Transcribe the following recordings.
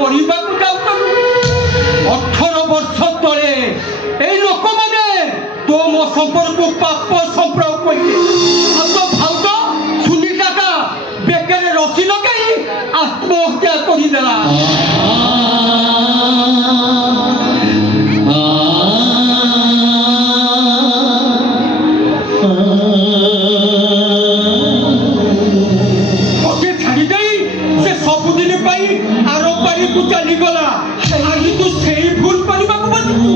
ମରିବାକୁ ଯାଉଛନ୍ତି। 18 ବର୍ଷ ତଳେ ଏଇ ଲୋକମାନେ ତୋ ମୋ ସମ୍ପର୍କକୁ ପାପ ସମ୍ପର୍କ କହିଲେ। ଆଉ ତୋ ଭାଉଜ ସୁନିତାଟା ବେକରେ ରସି ଲଗାଇ ଆତ୍ମହତ୍ୟା କରିଦେଲା। ମତେ ଛାଡ଼ିଦେଇ ସେ ସବୁଦିନ ପାଇଁ ଆରପାରିକୁ ଚାଲିଗଲା। ଆଜି ତୁ ସେଇ ଭୁଲ କରିବାକୁ ବସିଛୁ।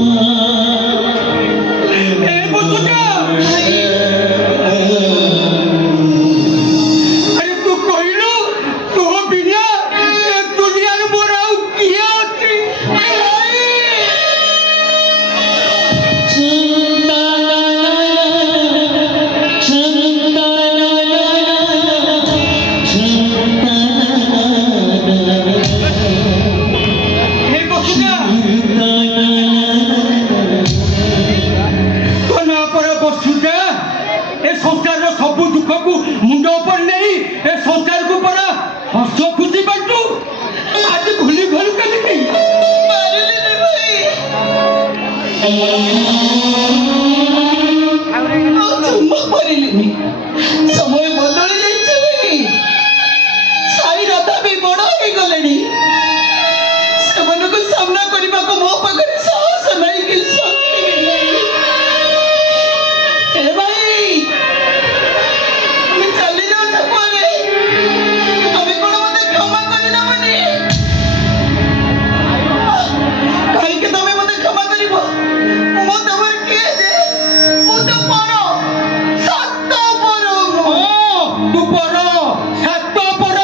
ଏ ବସୁଟା ଆରେ ତୁ କହିଲୁ ତୋ ବିନା ଏ ଦୁନିଆରେ ମୋର ଆଉ କିଏ ଅଛି? ଏ ବସୁଟା ତୋ ନାଁ ପରେ ବସୁଟା ଏ ସଂସାରର ସବୁ ଦୁଃଖକୁ ମୁଣ୍ଡ ଉପରେ ନେଇ ଏ ସଂସାରକୁ ପରା ହସ ଖୁସି ବାଣ୍ଟୁ। ଆଜି ଭୁଲି ଗଲୁ କେମିତି? ସମୟ ବଦଳି ଯାଇଛି। ସାଇ ରାଧା ବି ବଡ଼ ହେଇଗଲେଣି। ସେମାନଙ୍କୁ ସାମ୍ନା କରିବାକୁ ମୋ ପାଖରେ ସାହସ ନାହିଁ କି ଶକ୍ତି ବି ନାହିଁ। ଏ ଭାଇ ଆମେ ଚାଲି ଯାଉଛ ପରେ ଆମେ କ'ଣ ମତେ କ୍ଷମା କରିଦେବନି? କାହିଁକି ତମେ ମତେ କ୍ଷମା କରିବ? ମୁଁ ତମର କିଏ ଯେ? ମୁଁ ତ ପର ସାତ ପର। ତୁ ପର ସାତ ପର।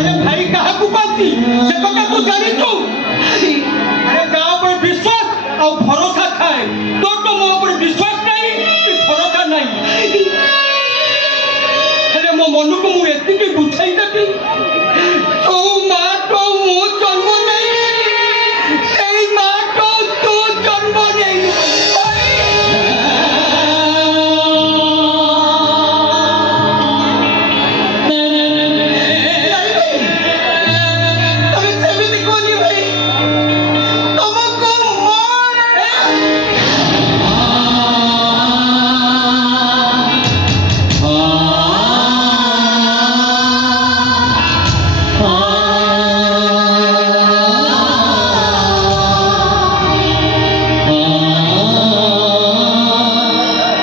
ଆରେ ଭାଇ କାହାକୁ କହନ୍ତି ସେ କଥା ତୁ ଜାଣିଛୁ? ଆରେ ତା ଉପରେ ବିଶ୍ୱାସ ଆଉ ଭରସା ଥାଏ। ତୋର ତ ମୋ ଉପରେ ବିଶ୍ୱାସ ନାହିଁ କି ଭରସା ନାହିଁ। ହେଲେ ମୋ ମନକୁ ମୁଁ ଏତିକି ବୁଝାଇ ଦେବି ତୋ ମା ତ ମୁଁ ଜନ୍ମ ନେଇ ସେଇ ମା ତ ତୁ ଜନ୍ମ ନେଇ। ତମେ ସେମିତି କୁହନି ଭାଇ। ତମକୁ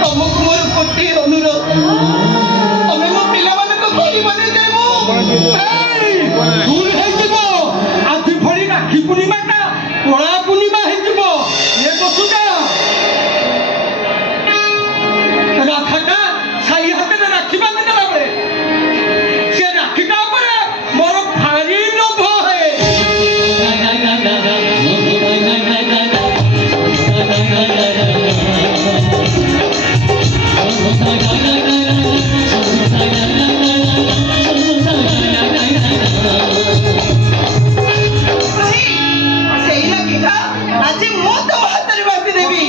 ତମକୁ ମୋର ଗୋଟିଏ ଅନୁରୋଧ। ତମେ ମୋ ପିଲାମାନଙ୍କୁ କହିବନି ଯେ ମୁଁ ଭୁଲ ହେଇଯିବ। ଆଜି ଭଳି ରାକ୍ଷୀ ପୂର୍ଣ୍ଣିମାଟା କଳା ପୂର୍ଣ୍ଣିମା ହେଇଯିବ। ଏ ବସୁଟା ରାଧାଟା ସାଇ ହାତରେ ରାକ୍ଷୀ ବାନ୍ଧି ଦେଲା ବେଳେ ସେ ରାକ୍ଷୀଟା ଉପରେ ମୋର ଭାରି ଲୋଭ ହଏ। ସେଇ ଲାଗିଟା ଆଜି ମୁଁ ତମ ହାତରେ ବାନ୍ଧି ଦେବି।